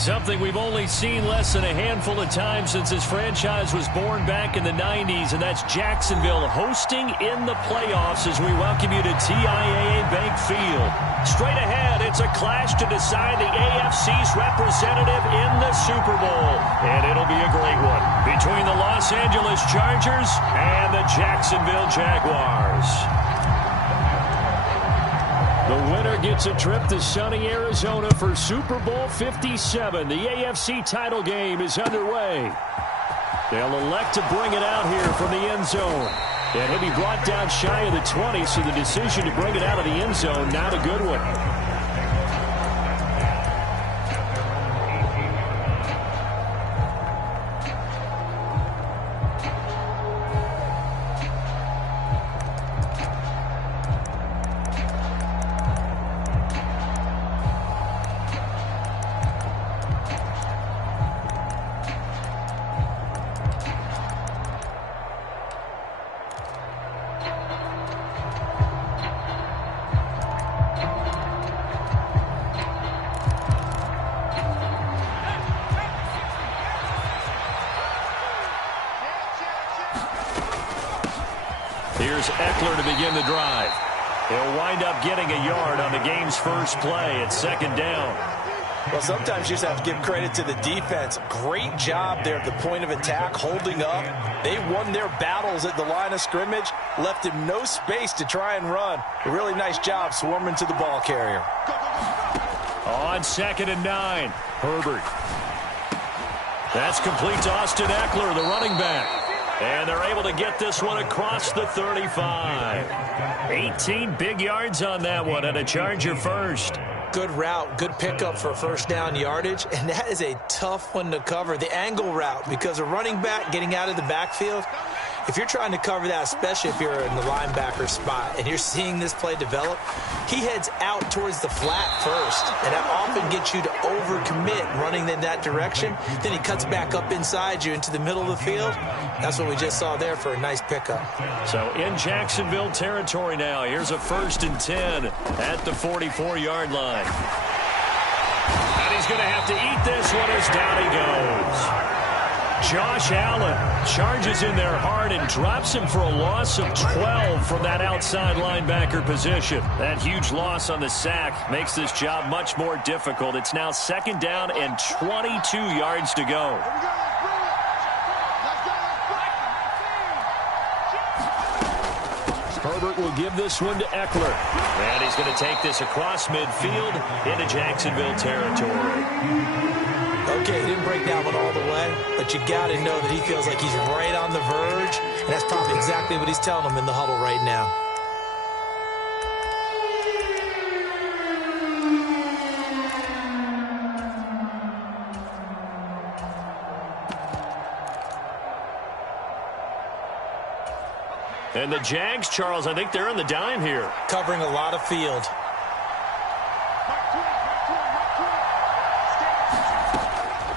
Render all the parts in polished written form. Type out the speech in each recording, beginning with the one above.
Something we've only seen less than a handful of times since this franchise was born back in the 90s, and that's Jacksonville hosting in the playoffs as we welcome you to TIAA Bank Field. Straight ahead, it's a clash to decide the AFC's representative in the Super Bowl, and it'll be a great one between the Los Angeles Chargers and the Jacksonville Jaguars. The winner gets a trip to sunny Arizona for Super Bowl 57. The AFC title game is underway. They'll elect to bring it out here from the end zone. And he'll be brought down shy of the 20, so the decision to bring it out of the end zone, not a good one. Here's Eckler to begin the drive. He'll wind up getting a yard on the game's first play at second down. Well, sometimes you just have to give credit to the defense. Great job there at the point of attack, holding up. They won their battles at the line of scrimmage, left him no space to try and run. A really nice job swarming to the ball carrier. On 2nd and 9, Herbert. That's complete to Austin Eckler, the running back. And they're able to get this one across the 35. 18 big yards on that one, and a Charger first. Good route, good pickup for first down yardage, and that is a tough one to cover. The angle route, because a running back getting out of the backfield, if you're trying to cover that, especially if you're in the linebacker spot and you're seeing this play develop, he heads out towards the flat first, and that often gets you to overcommit running in that direction. Then he cuts back up inside you into the middle of the field. That's what we just saw there for a nice pickup. So in Jacksonville territory now, here's a 1st and 10 at the 44-yard line. And he's going to have to eat this one as down he goes. Josh Allen charges in there hard and drops him for a loss of 12 from that outside linebacker position. That huge loss on the sack makes this job much more difficult. It's now 2nd down and 22 yards to go. Herbert will give this one to Eckler. And he's going to take this across midfield into Jacksonville territory. Okay, he didn't break that one all the way, but you got to know that he feels like he's right on the verge, and that's probably exactly what he's telling them in the huddle right now. And the Jags, Charles, I think they're on the dime here. Covering a lot of field.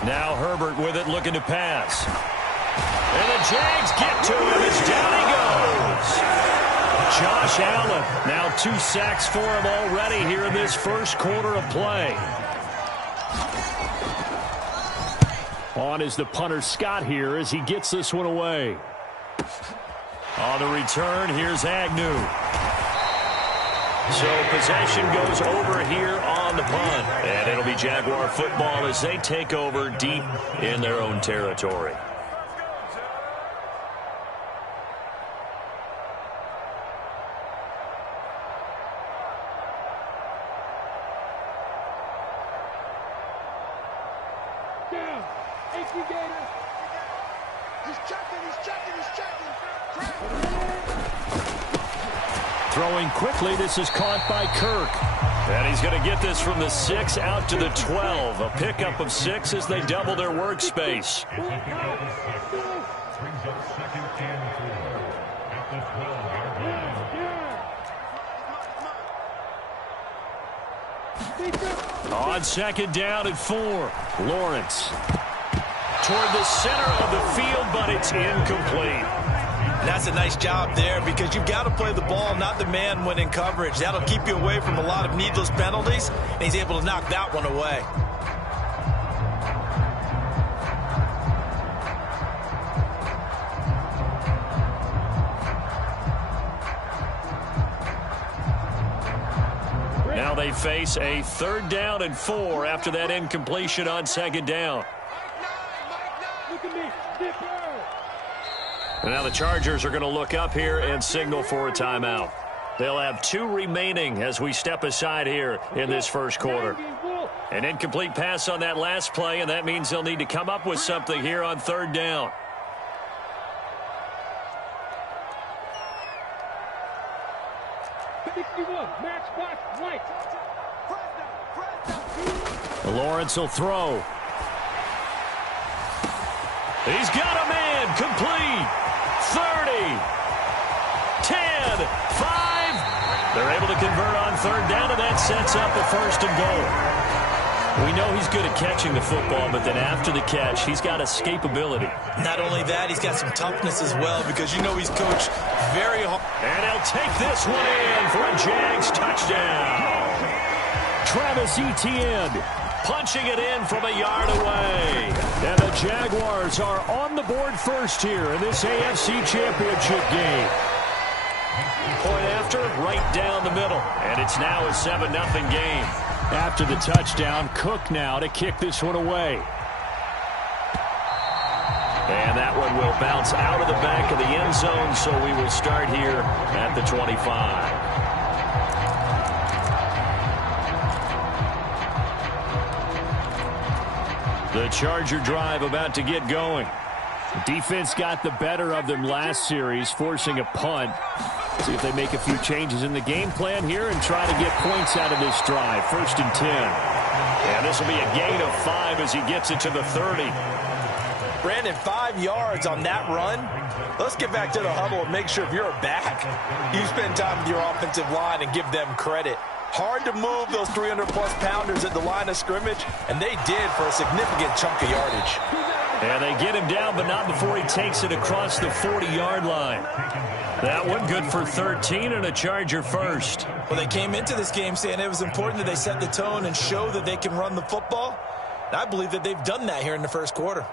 Now Herbert with it, looking to pass. And the Jags get to him as down he goes. Josh Allen, now 2 sacks for him already here in this first quarter of play. On is the punter Scott here as he gets this one away. On the return, here's Agnew. So possession goes over here on the punt. And it'll be Jaguar football as they take over deep in their own territory. Down. HB Gator. He's checking. Throwing quickly, this is caught by Kirk. And he's going to get this from the 6 out to the 12. A pickup of 6 as they double their workspace. On 2nd down and 4. Lawrence. Toward the center of the field, but it's incomplete. That's a nice job there because you've got to play the ball, not the man when in coverage. That'll keep you away from a lot of needless penalties, and he's able to knock that one away. they face a 3rd down and 4 after that incompletion on 2nd down. Look at me. Dipper. And now the Chargers are going to look up here and signal for a timeout. They'll have 2 remaining as we step aside here in this first quarter. An incomplete pass on that last play, and that means they'll need to come up with something here on 3rd down. Lawrence will throw. He's got a man. Complete. 30. 10. 5. They're able to convert on 3rd down, and that sets up a 1st and goal. We know he's good at catching the football, but then after the catch, he's got escapability. Not only that, he's got some toughness as well, because you know he's coached very hard. And he'll take this one in for a Jags touchdown. Travis Etienne punching it in from a yard away. And the Jaguars are on the board first here in this AFC Championship game. Point after, right down the middle. And it's now a 7-0 game. After the touchdown, Cook now to kick this one away. And that one will bounce out of the back of the end zone, so we will start here at the 25. The Charger drive about to get going. The defense got the better of them last series, forcing a punt. See if they make a few changes in the game plan here and try to get points out of this drive. 1st and 10. And this will be a gain of 5 as he gets it to the 30. Brandon, 5 yards on that run. Let's get back to the huddle and make sure if you're a back, you spend time with your offensive line and give them credit. Hard to move those 300-plus pounders at the line of scrimmage, and they did for a significant chunk of yardage. And they get him down, but not before he takes it across the 40-yard line. That one good for 13 and a Charger first. Well, they came into this game saying it was important that they set the tone and show that they can run the football. And I believe that they've done that here in the first quarter.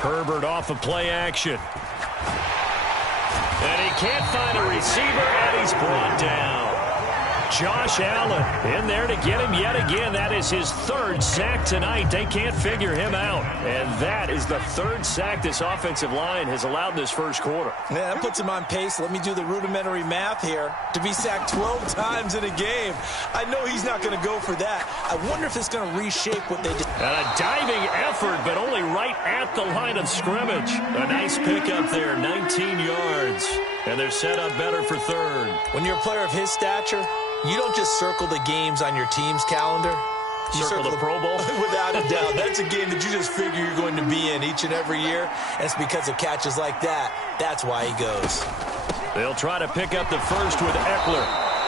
Herbert off of play action. And he can't find a receiver, and he's brought down. Josh Allen in there to get him yet again. That is his 3rd sack tonight. They can't figure him out. And that is the 3rd sack this offensive line has allowed in this first quarter. Yeah, that puts him on pace. Let me do the rudimentary math here. To be sacked 12 times in a game. I know he's not going to go for that. I wonder if it's going to reshape what they did. And a diving effort, but only right at the line of scrimmage. A nice pickup there, 19 yards. And they're set up better for 3rd. When you're a player of his stature, you don't just circle the games on your team's calendar. You circle the Pro Bowl? Without a doubt. That's a game that you just figure you're going to be in each and every year. And it's because of catches like that. That's why he goes. They'll try to pick up the first with Eckler.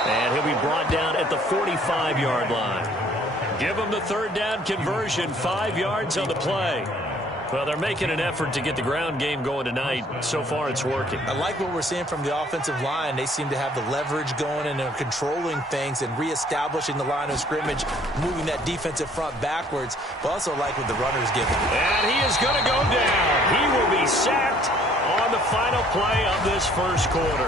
And he'll be brought down at the 45-yard line. Give him the 3rd down conversion, 5 yards on the play. Well, they're making an effort to get the ground game going tonight. So far, it's working. I like what we're seeing from the offensive line. They seem to have the leverage going, and they're controlling things and reestablishing the line of scrimmage, moving that defensive front backwards, but also like what the runner's giving. And he is going to go down. He will be sacked on the final play of this first quarter.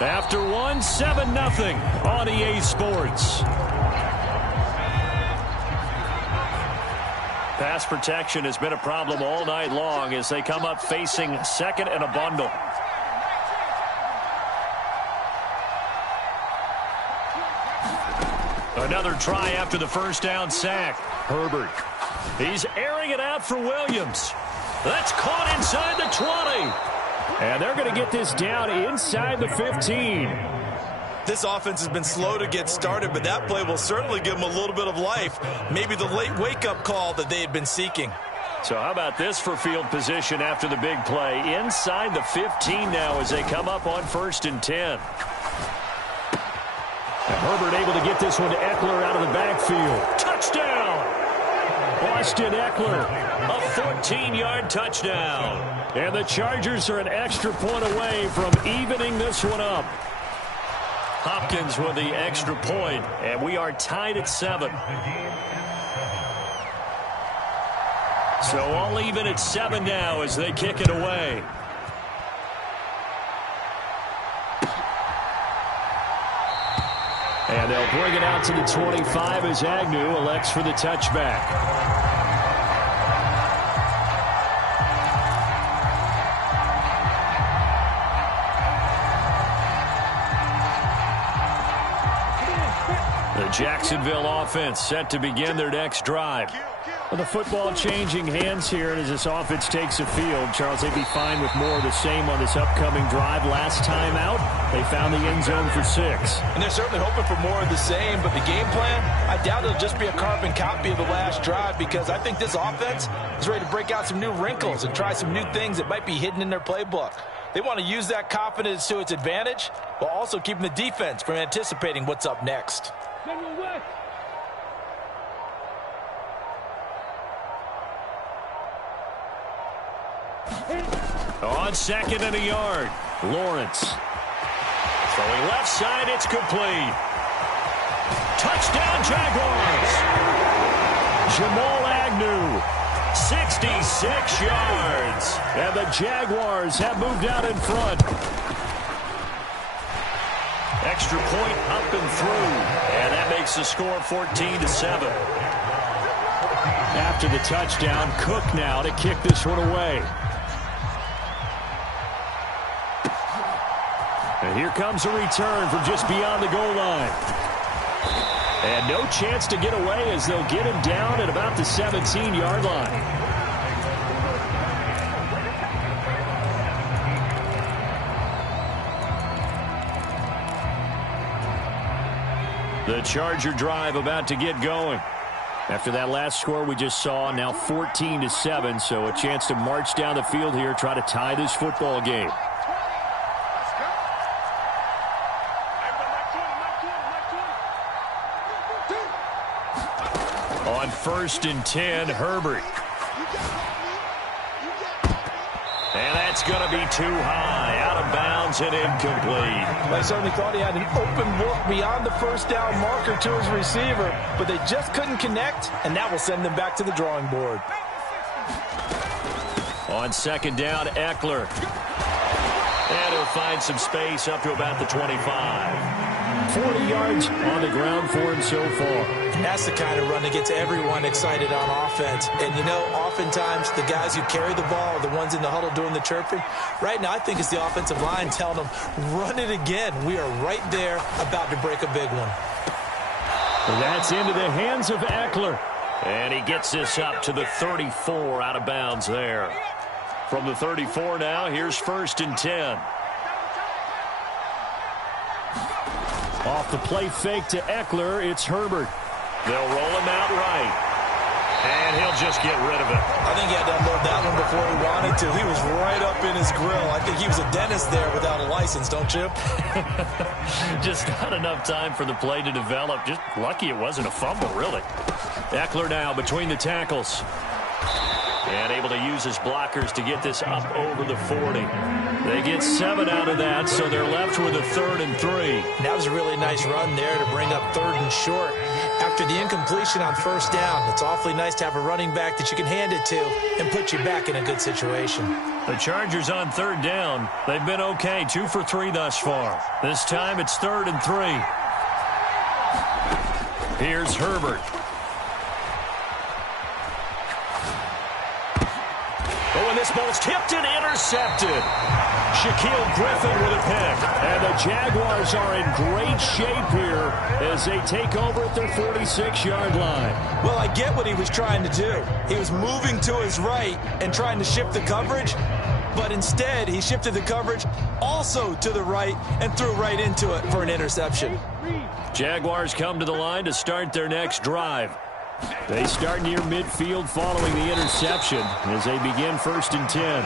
After one, 7-0 on EA Sports. Pass protection has been a problem all night long as they come up facing 2nd and a bundle. Another try after the 1st down sack. Herbert. He's airing it out for Williams. That's caught inside the 20. And they're going to get this down inside the 15. This offense has been slow to get started, but that play will certainly give them a little bit of life. Maybe the late wake-up call that they had been seeking. So how about this for field position after the big play? Inside the 15 now as they come up on 1st and 10. Herbert able to get this one to Eckler out of the backfield. Touchdown! Austin Eckler, a 14-yard touchdown. And the Chargers are an extra point away from evening this one up. Hopkins with the extra point, and we are tied at 7. So all even at 7 now as they kick it away. And they'll bring it out to the 25 as Agnew elects for the touchback. The Jacksonville offense set to begin their next drive. Well, the football changing hands here, and as this offense takes the field, Charles, they'd be fine with more of the same on this upcoming drive. Last time out, they found the end zone for 6. And they're certainly hoping for more of the same, but the game plan, I doubt it'll just be a carbon copy of the last drive, because I think this offense is ready to break out some new wrinkles and try some new things that might be hidden in their playbook. They want to use that confidence to its advantage, while also keeping the defense from anticipating what's up next. On 2nd and a yard, Lawrence. Throwing left side, it's complete. Touchdown, Jaguars. Jamal Agnew, 66 yards. And the Jaguars have moved out in front. Extra point up and through. And that makes the score 14-7. After the touchdown, Cook now to kick this one away. And here comes a return from just beyond the goal line. And no chance to get away as they'll get him down at about the 17-yard line. The Charger drive about to get going. After that last score we just saw, now 14-7, so a chance to march down the field here, try to tie this football game. On 1st and 10, Herbert. And that's going to be too high, out of bounds and incomplete. I certainly thought he had an open look beyond the first down marker to his receiver, but they just couldn't connect, and that will send them back to the drawing board. On 2nd down, Eckler. And he'll find some space up to about the 25. 40 yards on the ground for him so far. And that's the kind of run that gets everyone excited on offense. And, you know, oftentimes the guys who carry the ball are the ones in the huddle doing the chirping. Right now, I think it's the offensive line telling them, run it again. We are right there about to break a big one. And that's into the hands of Eckler. And he gets this up to the 34 out of bounds there. From the 34 now, here's 1st and 10. Off the play fake to Eckler, it's Herbert. They'll roll him out right. And he'll just get rid of it. I think he had to unload that one before he wanted to. He was right up in his grill. I think he was a dentist there without a license, don't you? Just not enough time for the play to develop. Just lucky it wasn't a fumble, really. Eckler now between the tackles. And able to use his blockers to get this up over the 40. They get 7 out of that, so they're left with a 3rd and 3. That was a really nice run there to bring up 3rd and short. After the incompletion on 1st down, it's awfully nice to have a running back that you can hand it to and put you back in a good situation. The Chargers on 3rd down. They've been okay, 2 for 3 thus far. This time it's 3rd and 3. Here's Herbert. Oh, and this ball's tipped and intercepted. Shaquille Griffin with a pick. And the Jaguars are in great shape here as they take over at their 46-yard line. Well, I get what he was trying to do. He was moving to his right and trying to shift the coverage, but instead he shifted the coverage also to the right and threw right into it for an interception. Jaguars come to the line to start their next drive. They start near midfield following the interception as they begin 1st and 10.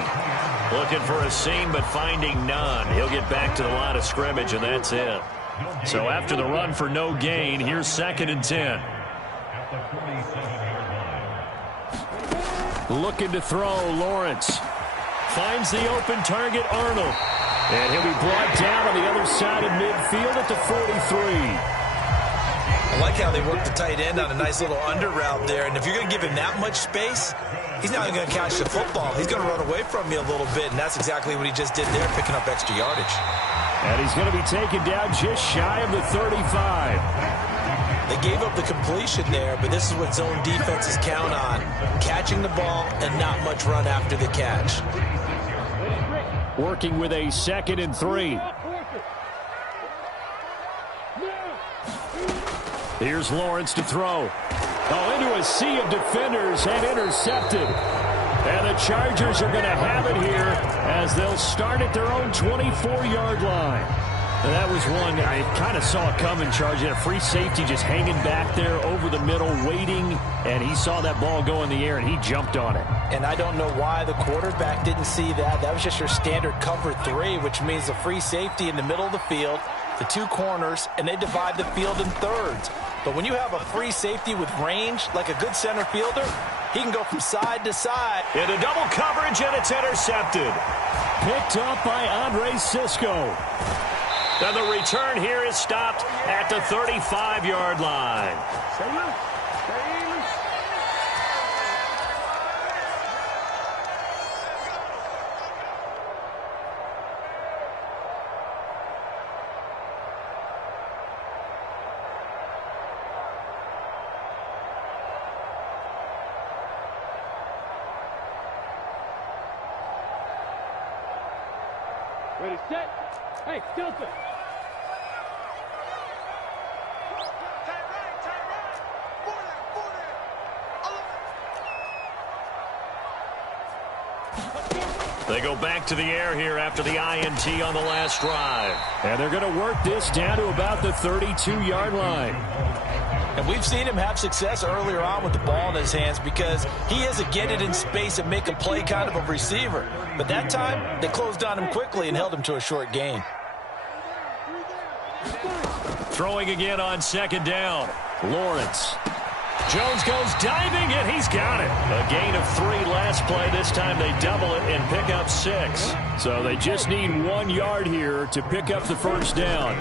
Looking for a seam but finding none. He'll get back to the line of scrimmage, and that's it. So after the run for no gain, here's 2nd and 10. Looking to throw, Lawrence. Finds the open target, Arnold. And he'll be brought down on the other side of midfield at the 43. I like how they work the tight end on a nice little under route there. And if you're going to give him that much space, he's not going to catch the football. He's going to run away from you a little bit, and that's exactly what he just did there, picking up extra yardage. And he's going to be taken down just shy of the 35. They gave up the completion there, but this is what zone defenses count on, catching the ball and not much run after the catch. Working with a 2nd and 3. Here's Lawrence to throw. Oh, into a sea of defenders and intercepted. And the Chargers are going to have it here as they'll start at their own 24-yard line. And that was one I kind of saw coming, Charge. A free safety just hanging back there over the middle, waiting, and he saw that ball go in the air, and he jumped on it. And I don't know why the quarterback didn't see that. That was just your standard cover 3, which means a free safety in the middle of the field, the 2 corners, and they divide the field in thirds. But when you have a free safety with range, like a good center fielder, he can go from side to side. Into double coverage, and it's intercepted. Picked up by Andre Sisco. And the return here is stopped at the 35-yard line. Ready, set. Hey, Delta. They go back to the air here after the INT on the last drive. And they're going to work this down to about the 32-yard line. And we've seen him have success earlier on with the ball in his hands because he is a get it in space and make a play kind of a receiver. But that time, they closed on him quickly and held him to a short gain. Throwing again on 2nd down. Lawrence. Jones goes diving, and he's got it. A gain of 3 last play. This time they double it and pick up 6. So they just need 1 yard here to pick up the first down.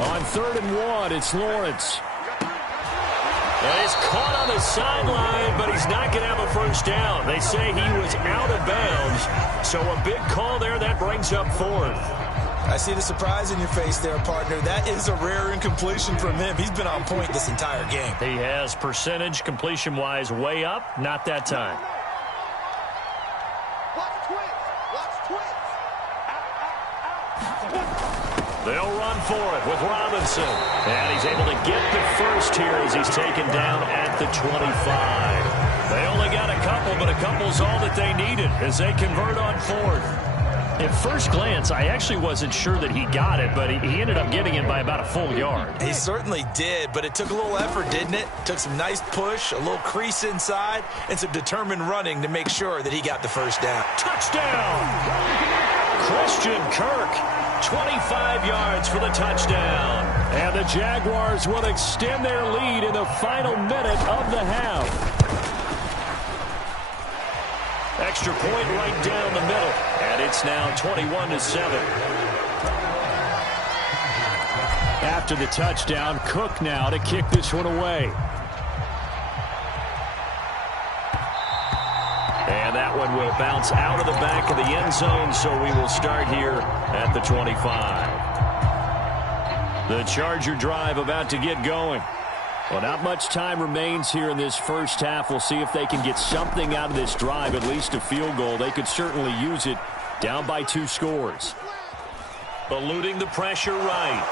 On 3rd and 1, it's Lawrence. And he's caught on the sideline, but he's not going to have a first down. They say he was out of bounds. So a big call there. That brings up 4th. I see the surprise in your face there, partner. That is a rare incompletion from him. He's been on point this entire game. He has percentage completion-wise way up. Not that time. They'll run for it with Robinson. And he's able to get the first here as he's taken down at the 25. They only got a couple, but a couple's all that they needed as they convert on 4th. At first glance, I actually wasn't sure that he got it, but he ended up getting it by about a full yard. He certainly did, but it took a little effort, didn't it? Took some nice push, a little crease inside, and some determined running to make sure that he got the first down. Touchdown! Christian Kirk, 25 yards for the touchdown. And the Jaguars will extend their lead in the final minute of the half. Extra point right down the middle, and it's now 21-7. After the touchdown, Cook now to kick this one away. And that one will bounce out of the back of the end zone, so we will start here at the 25. The Charger drive about to get going. Well, not much time remains here in this first half. We'll see if they can get something out of this drive, at least a field goal. They could certainly use it, down by 2 scores. Eluding the pressure right.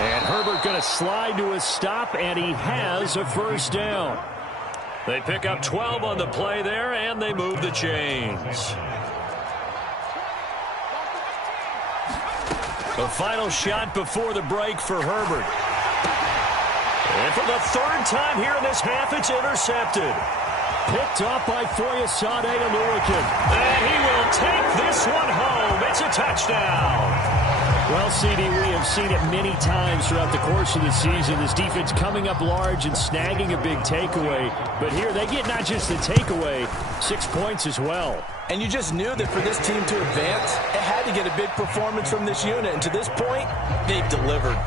And Herbert going to slide to a stop, and he has a first down. They pick up 12 on the play there, and they move the chains. The final shot before the break for Herbert. And for the 3rd time here in this half, it's intercepted. Picked up by Foyesade Oluwakin. And he will take this one home. It's a touchdown. Well, CD, we have seen it many times throughout the course of the season. This defense coming up large and snagging a big takeaway. But here they get not just the takeaway, 6 points as well. And you just knew that for this team to advance, it had to get a big performance from this unit. And to this point, they've delivered.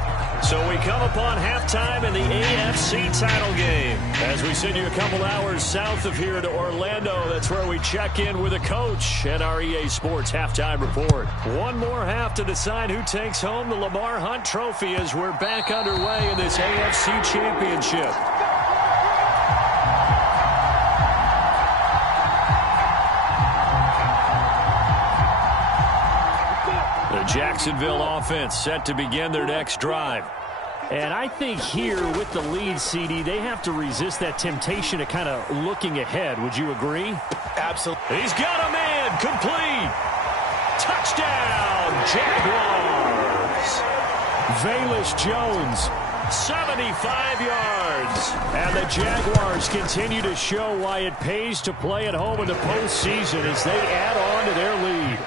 So we come upon halftime in the AFC title game. As we send you a couple hours south of here to Orlando, that's where we check in with a coach at our EA Sports Halftime Report. One more half to decide who takes home the Lamar Hunt Trophy as we're back underway in this AFC Championship. The Jacksonville offense set to begin their next drive. And I think here with the lead, CD, they have to resist that temptation of kind of looking ahead. Would you agree? Absolutely. He's got a man complete. Touchdown, Jaguars. Velus Jones, 75 yards. And the Jaguars continue to show why it pays to play at home in the postseason as they add on to their lead.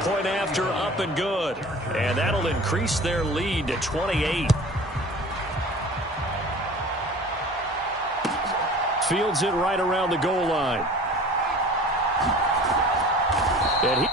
Point after, up and good. And that'll increase their lead to 28. Fields it right around the goal line. And he